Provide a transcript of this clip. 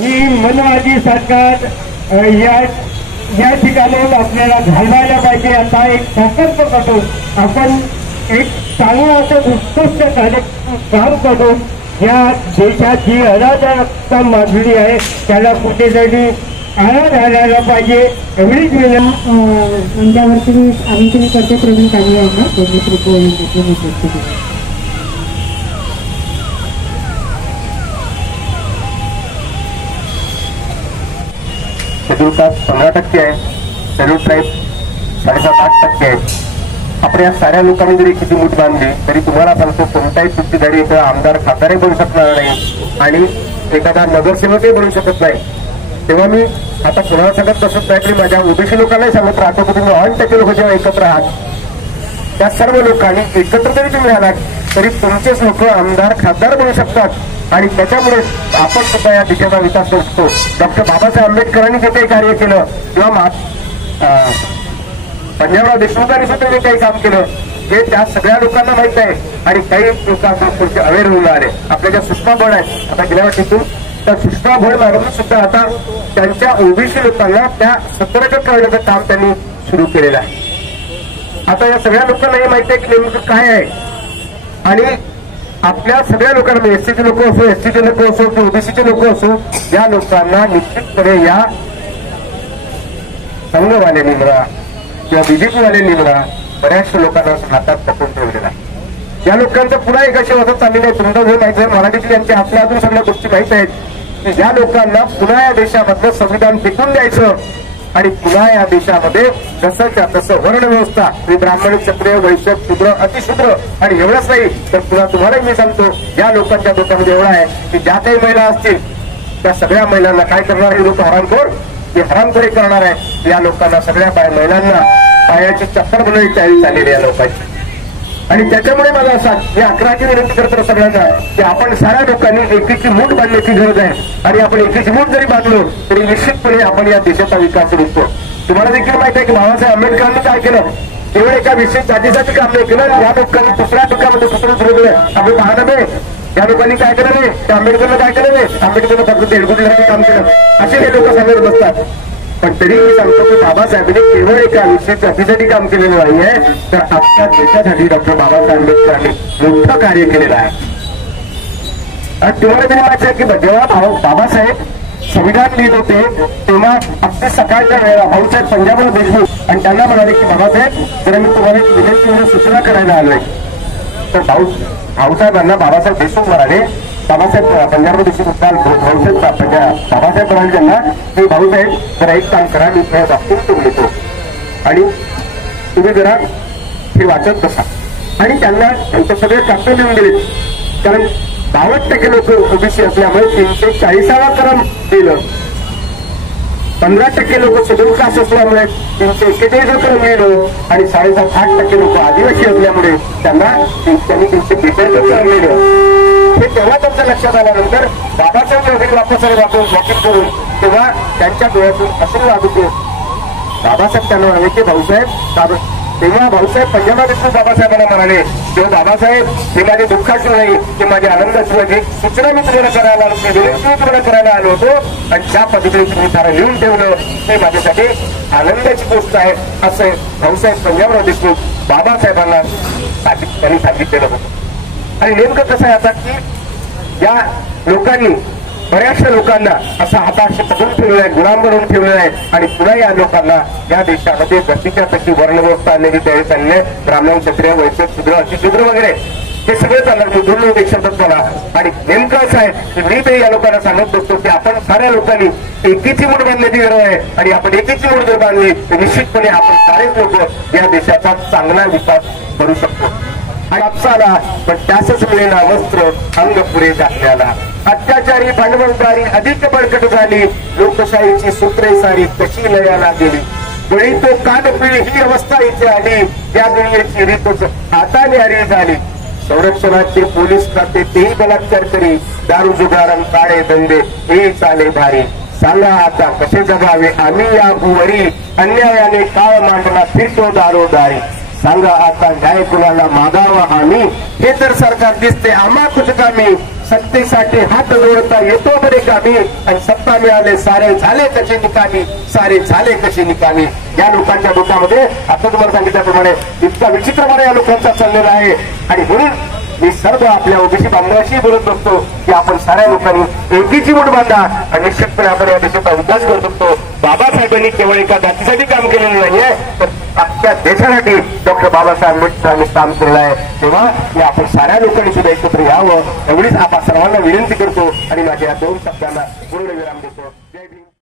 ही मनमाजी सरकार या ठिकाणाहून आपल्याला घालवायला पाहिजे. आता एक संकल्प करून आपण एक चांगलं असं उत्कृष्ट काम करून या देशाची अराजकता मागणी आहे त्याला कुठेतरी आळा घालायला पाहिजे. एवढीच विनंती. मंचावरती आमंत्रण करते प्रवीण काळे यांना नेतृत्व नेतृत्व. शेड्यूल कास्ट 15% आहे, शेड्यूल ट्राईब 7.5-8% आहे. आपण या साऱ्या लोकांनी जरी किती मूठ बांधली तरी तुम्हाला सांगतो कोणताही सुट्टीधारी इथं आमदार खासदारही बनू शकणार नाही आणि एखादा नगरसेवकही बनू शकत नाही. तेव्हा मी आता पुन्हा सांगत बसत नाही तरी माझ्या ओबीसी लोकांनाही सांगत राहतो की तुम्ही 8% लोक जेव्हा एकत्र आहात त्या सर्व लोकांनी एकत्र जरी तुम्ही आलात तरी तुमचेच लोक आमदार खासदार बनू शकतात आणि त्याच्यामुळे आपण सुद्धा या देशाचा विकास करू शकतो. डॉक्टर बाबासाहेब आंबेडकरांनी जे काही कार्य केलं किंवा पंजाबराव देशमुखांनी सुद्धा जे काही काम केलं हे त्या सगळ्या लोकांना माहित आहे आणि काही लोकांना अवेअर होऊन आले. आपल्या ज्या सुषमा भोळ आहेत आता गेल्या वर्षीतून त्या सुषमा भोळ मॅडमने सुद्धा आता त्यांच्या ओबीसी लोकांना त्या 17% करण्याचं काम त्यांनी सुरू केलेलं आहे. आता या सगळ्या लोकांना हे माहिती आहे की नेमकं काय आहे आणि आपल्या सगळ्या लोकांना एससीचे लोक असो एसटीचे लोक असो किंवा ओबीसीचे लोक असो या लोकांना निश्चितपणे या संघवाल्यांनी म्हणा किंवा बीजेपीवाल्यांनी म्हणा बऱ्याचशा लोकांना हातात पकडून ठेवलेला आहे. या लोकांचं पुन्हा एक अशी होत चाललेली आहे. तुमचं जे माहिती आहे मराठीतली यांच्या आपल्या अजून सगळ्या गोष्टी माहित आहेत की या लोकांना पुन्हा या देशामधलं संविधान फेकून द्यायचं आणि पुन्हा या देशामध्ये जसंच्या तसं वर्णव्यवस्था ब्राह्मण क्षत्रिय वैश्य शूद्र अतिशूद्र आणि एवढंच नाही तर पुन्हा तुम्हालाही मी सांगतो या लोकांच्या डोक्यामध्ये एवढा आहे की ज्या काही महिला असतील त्या सगळ्या महिलांना काय करणार हे लोक हरामखोर ते हरामखोरी करणार आहे. या लोकांना सगळ्या महिलांना पायाची चप्पल बनवण्याची तयारी झालेली या लोकांची आणि त्याच्यामुळे मला असं मी 11ची विनंती करतो सगळ्यांना की आपण साऱ्या लोकांनी एकीची मूठ बांधण्याची गरज आहे आणि आपण एकीची मूठ जरी बांधलो तरी निश्चितपणे आपण या देशाचा विकास करू शकतो. तुम्हाला देखील माहिती आहे की बाबासाहेब आंबेडकरांनी काय केलं केवळ एका विशेष जातीसाठी काम नाही केलं. या लोकांनी दुसऱ्या टोकामध्ये दुसरं सुरू केलं. आपण पाहणं नाही या लोकांनी काय केलं नाही त्या आंबेडकरनं काय केलं नाही आंबेडकरनं फक्त हेडकुटीसाठी काम केलं असे हे लोक सांगत बसतात. पण तरी मी सांगतो की बाबासाहेबांनी केवळ एका विशेष जातीसाठी काम केलेलं नाहीये तर आपल्या देशासाठी डॉक्टर बाबासाहेब आंबेडकरांनी मोठं कार्य केलेलं आहे. आणि तुम्हाला तरी माहिती आहे की जेव्हा बाबासाहेब संविधान लिहित होते तेव्हा अगदी सकाळच्या वेळेला भाऊसाहेब पंजाबराव देशमुख आणि त्यांना म्हणाले की बाबासाहेब जरा मी तुम्हाला एक विनंती सूचना करायला आलोय. तर भाऊसाहेबांना बाबासाहेब देशमुख म्हणाले बाबासाहेब पंजाबराव देशमुख बाबासाहेब म्हणाले त्यांना की भाऊसाहेब जरा एक काम करा मी दाखवून तुम्ही लिहितो आणि तुम्ही जरा हे वाचत बसा आणि त्यांना त्यांचे सगळे कागद लिहून गेले कारण 52% लोक ओबीसी असल्यामुळे 340वा क्रम दिलं. 15% लोक शेड्यूल कास्ट असल्यामुळे 341 क्रम लिहिलं आणि 7.5-8% लोक आदिवासी असल्यामुळे त्यांनी 342 क्रम लिहिलं. हे तेव्हा त्यांच्या लक्षात आल्यानंतर बाबासाहेब वगैरे वापस वॉकिंग करून तेव्हा त्यांच्या डोळ्यातून असे वाद होते. बाबासाहेब त्यांना म्हणाले की भाऊसाहेब तेव्हा भाऊसाहेब पंजाबराव देशमुख बाबासाहेबांना म्हणाले तेव्हा बाबासाहेब हे माझे दुःखाचे नाही ते माझे आनंदाचे म्हणजे सूचना मी तुम्हाला करायला आलो विनंती तुम्हाला करायला आलो होतो आणि ज्या पद्धतीने तुम्ही सारं लिहून ठेवलं ते माझ्यासाठी आनंदाची गोष्ट आहे असं भाऊसाहेब पंजाबराव देशमुख बाबासाहेबांना त्यांनी सांगितलेलं होतं. आणि नेमकं कसं आहे आता की या लोकांनी बऱ्याचशा लोकांना असा हाताशी पकडून ठेवलेला आहे गुलाम बनवून ठेवलेला आहे आणि पुन्हा या लोकांना या देशामध्ये गतीच्या पैकी वर्णव्यवस्था आणलेली त्यावेळी चालले ब्राह्मण क्षत्रिय वैश्य शूद्र अतिशूद्र वगैरे हे सगळे चालणार दोन लोक एक शब्दात मला. आणि नेमकं असं आहे की मी तरी या लोकांना सांगत बसतो की आपण साऱ्या लोकांनी एकीची मूठ बांधण्याची गरज आहे आणि आपण एकीची मूठ जर बांधली तर निश्चितपणे आपण सारेच लोक या देशाचा चांगला विकास करू शकतो. कापसाला पण त्यासच मिळेना वस्त्र अंग पुरे घातल्याला अत्याचारी भांडवलदारी अधिक बळकट झाली लोकशाहीची सूत्रे सारी कशी लयाला गेली बळी तो कानपिळी ही अवस्था इथे आली या दुनियेची रीतच आता न्यारी झाली. संरक्षणाचे पोलीस खाते तेही बलात्कार करी दारू जुगारण काळे धंदे हे चाले भारी सांगा आता कसे जगावे आम्ही या भूवरी अन्यायाने काळ मांडला फिरतो दारोदारी सांगा आता न्याय कुणाला मागावा आम्ही हे तर सरकार दिसते आम्हा कुठं कामी सत्तेसाठी हात जोडता येतो बरे कामी आणि सत्ता मिळाले सारे झाले कसे निकामी, सारे झाले कसे निकामी. या लोकांच्या डोक्यामध्ये आता तुम्हाला सांगितल्याप्रमाणे इतका विचित्रपणे या लोकांचा चाललेला आहे. आणि म्हणून मी सर्व आपल्या ओबीसी बांधवाशी बोलत बसतो की आपण साऱ्या लोकांनी एकीची मूठ बांधा आणि निश्चितपणे आपण या देशाचा विकास करू शकतो. बाबासाहेबांनी केवळ एका जातीसाठी काम केलेलं नाहीये, तर अख्ख्या देशासाठी डॉक्टर बाबासाहेब आंबेडकरांनी काम केलेलं आहे. तेव्हा या आपण साऱ्या लोकांनी सुद्धा एकत्र यावं एवढीच आपण सर्वांना विनंती करतो आणि माझ्या 2 शब्दांना पूर्ण विराम देतो.